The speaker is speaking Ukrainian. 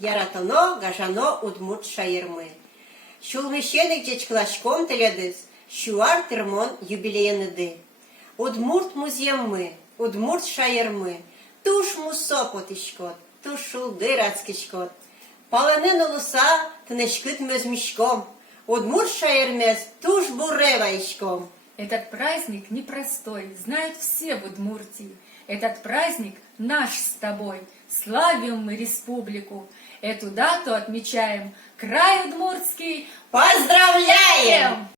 Яратоно, гажано, удмурт шайырмы. Шулмешенек жечклашком теледіз, шуар тырмон юбилейныды. Удмурт муземмы, удмурт шайырмы, туш мусопот ишкот, туш шулдыр ацкишкот. Паланен улуса тынышкыт мözмишком, удмурт шайырмез туш бурева ишком. Этот праздник непростой, знают все в Удмуртии. Этот праздник наш с тобой. Славим мы республику. Эту дату отмечаем. Край Удмуртский Поздравляем!